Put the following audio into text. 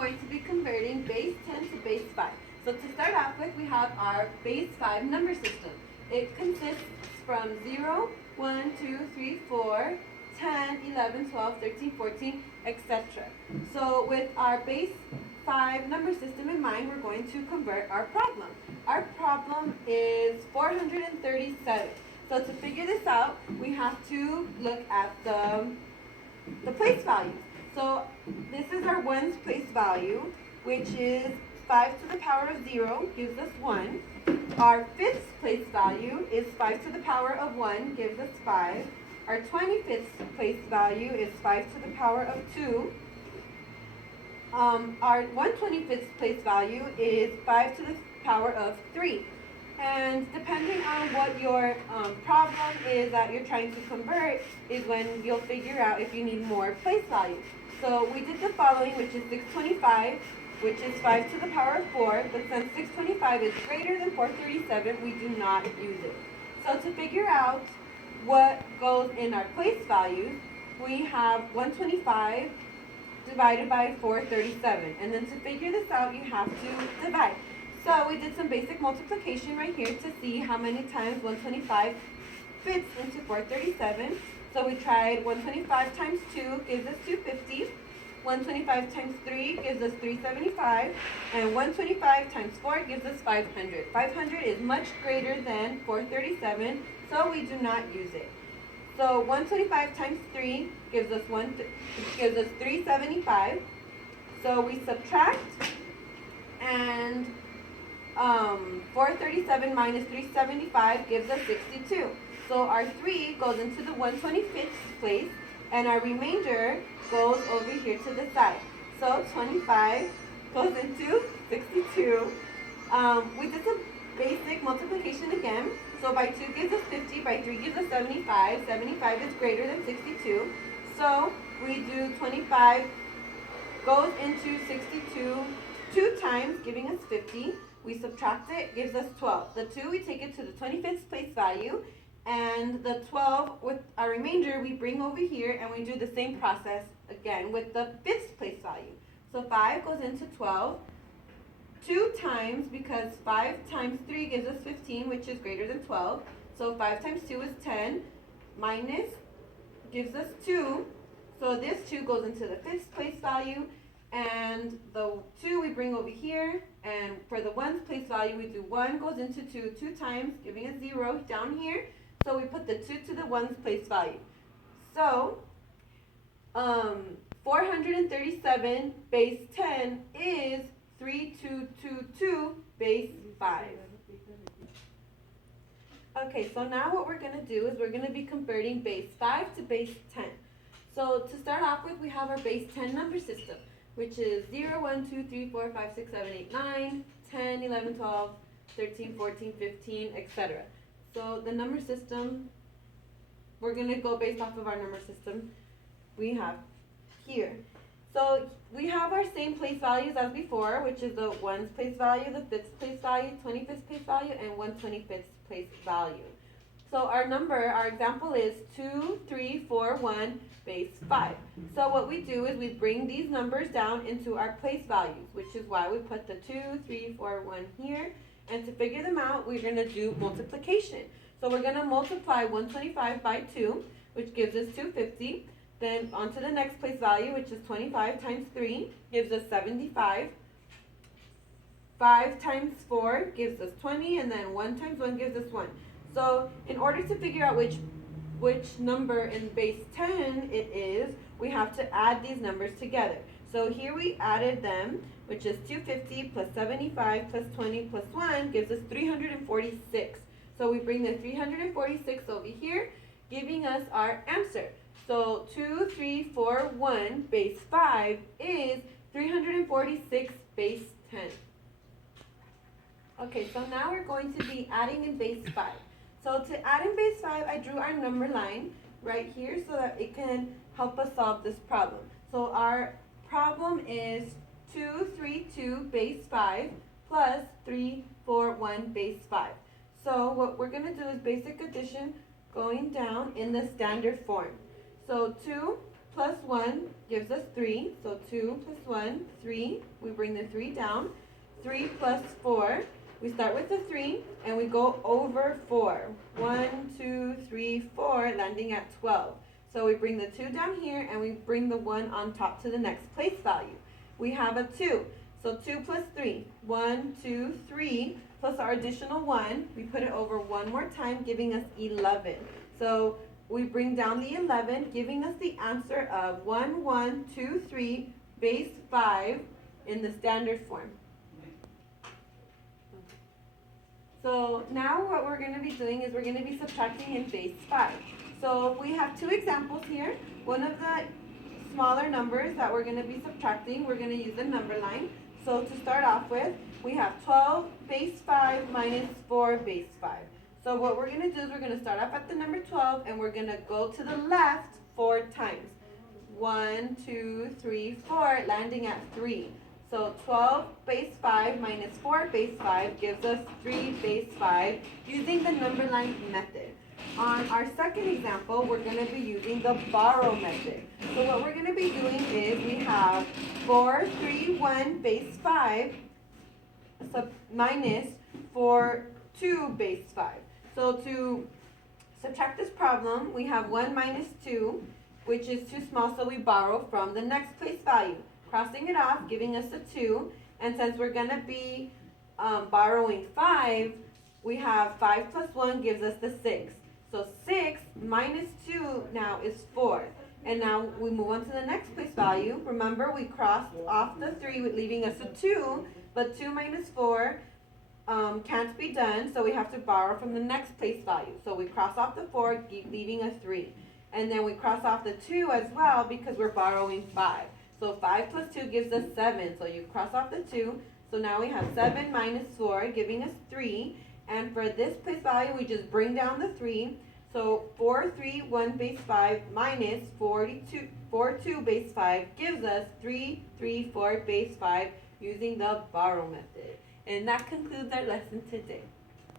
going to be converting base 10 to base 5. So to start off with, we have our base 5 number system. It consists from 0, 1, 2, 3, 4, 10, 11, 12, 13, 14, etc. So with our base 5 number system in mind, we're going to convert our problem. Our problem is 437. So to figure this out, we have to look at the place values. So this is our ones place value, which is 5 to the power of 0 gives us 1. Our fifth place value is 5 to the power of 1 gives us 5. Our 25th place value is 5 to the power of 2. Our 125th place value is 5 to the power of 3. And depending on what your problem is that you're trying to convert is when you'll figure out if you need more place values. So we did the following, which is 625, which is 5 to the power of 4. But since 625 is greater than 437, we do not use it. So to figure out what goes in our place values, we have 125 divided by 437. And then to figure this out, you have to divide. So we did some basic multiplication right here to see how many times 125 fits into 437. So we tried 125 times 2 gives us 250. 125 times 3 gives us 375. And 125 times 4 gives us 500. 500 is much greater than 437, so we do not use it. So 125 times 3 gives us 375. So we subtract, and 437 minus 375 gives us 62. So our 3 goes into the 125th place, and our remainder goes over here to the side. So 25 goes into 62. We did some basic multiplication again. So by 2 gives us 50, by 3 gives us 75. 75 is greater than 62. So we do 25 goes into 62 2 times, giving us 50. We subtract it, gives us 12. The 2, we take it to the 25th place value, and the 12 with our remainder we bring over here, and we do the same process again with the 5th place value. So 5 goes into 12 2 times, because 5 times 3 gives us 15, which is greater than 12. So 5 times 2 is 10, minus gives us 2. So this 2 goes into the 5th place value, and the 2 we bring over here, and for the 1's place value we do 1 goes into 2 2 times, giving us 0 down here. So we put the 2 to the 1's place value. So 437 base 10 is 3222 base 5. Okay, so now what we're going to do is we're going to be converting base 5 to base 10. So to start off with, we have our base 10 number system, which is 0, 1, 2, 3, 4, 5, 6, 7, 8, 9, 10, 11, 12, 13, 14, 15, etc. So the number system, we're going to go based off of our number system we have here. So we have our same place values as before, which is the 1's place value, the 5th place value, 25th place value, and 125th place value. So our example is 2, 3, 4, 1, base 5. So what we do is we bring these numbers down into our place values, which is why we put the 2, 3, 4, 1 here. And to figure them out, we're going to do multiplication. So we're going to multiply 125 by 2, which gives us 250. Then on to the next place value, which is 25 times 3, gives us 75. 5 times 4 gives us 20, and then 1 times 1 gives us 1. So in order to figure out which number in base 10 it is, we have to add these numbers together. So here we added them, which is 250 plus 75 plus 20 plus 1 gives us 346. So we bring the 346 over here, giving us our answer. So 2341 base 5 is 346 base 10. Okay, so now we're going to be adding in base 5. So to add in base 5, I drew our number line right here so that it can help us solve this problem. So our problem is 232 base 5 plus 341 base 5. So what we're going to do is basic addition going down in the standard form. So 2 plus 1 gives us 3. So 2 plus 1, 3. We bring the 3 down. 3 plus 4. We start with the 3 and we go over 4. 1, 2, 3, 4, landing at 12. So we bring the 2 down here and we bring the 1 on top to the next place value. We have a 2. So 2 plus 3. 1, 2, 3 plus our additional 1. We put it over one more time, giving us 11. So we bring down the 11, giving us the answer of 1, 1, 2, 3, base 5 in the standard form. So now what we're going to be doing is we're going to be subtracting in base 5. So we have two examples here. One of the smaller numbers that we're going to be subtracting, we're going to use a number line. So to start off with, we have 12 base 5 minus 4 base 5. So what we're going to do is we're going to start off at the number 12 and we're going to go to the left 4 times. 1, 2, 3, 4, landing at 3. So 12 base 5 minus 4 base 5 gives us 3 base 5 using the number line method. On our second example, we're going to be using the borrow method. So what we're going to be doing is we have 4, 3, 1 base 5 minus 4, 2 base 5. So to subtract this problem, we have 1 minus 2, which is too small, so we borrow from the next place value. Crossing it off, giving us a 2, and since we're going to be borrowing 5, we have 5 plus 1 gives us the 6. So 6 minus 2 now is 4. And now we move on to the next place value. Remember, we crossed off the 3, leaving us a 2, but 2 minus 4 can't be done, so we have to borrow from the next place value. So we cross off the 4, leaving a 3. And then we cross off the 2 as well because we're borrowing 5. So 5 plus 2 gives us 7. So you cross off the 2. So now we have 7 minus 4, giving us 3. And for this place value, we just bring down the 3. So 4, 3, 1 base 5 minus 4, 2 base 5 gives us 3, 3, 4 base 5 using the borrow method. And that concludes our lesson today.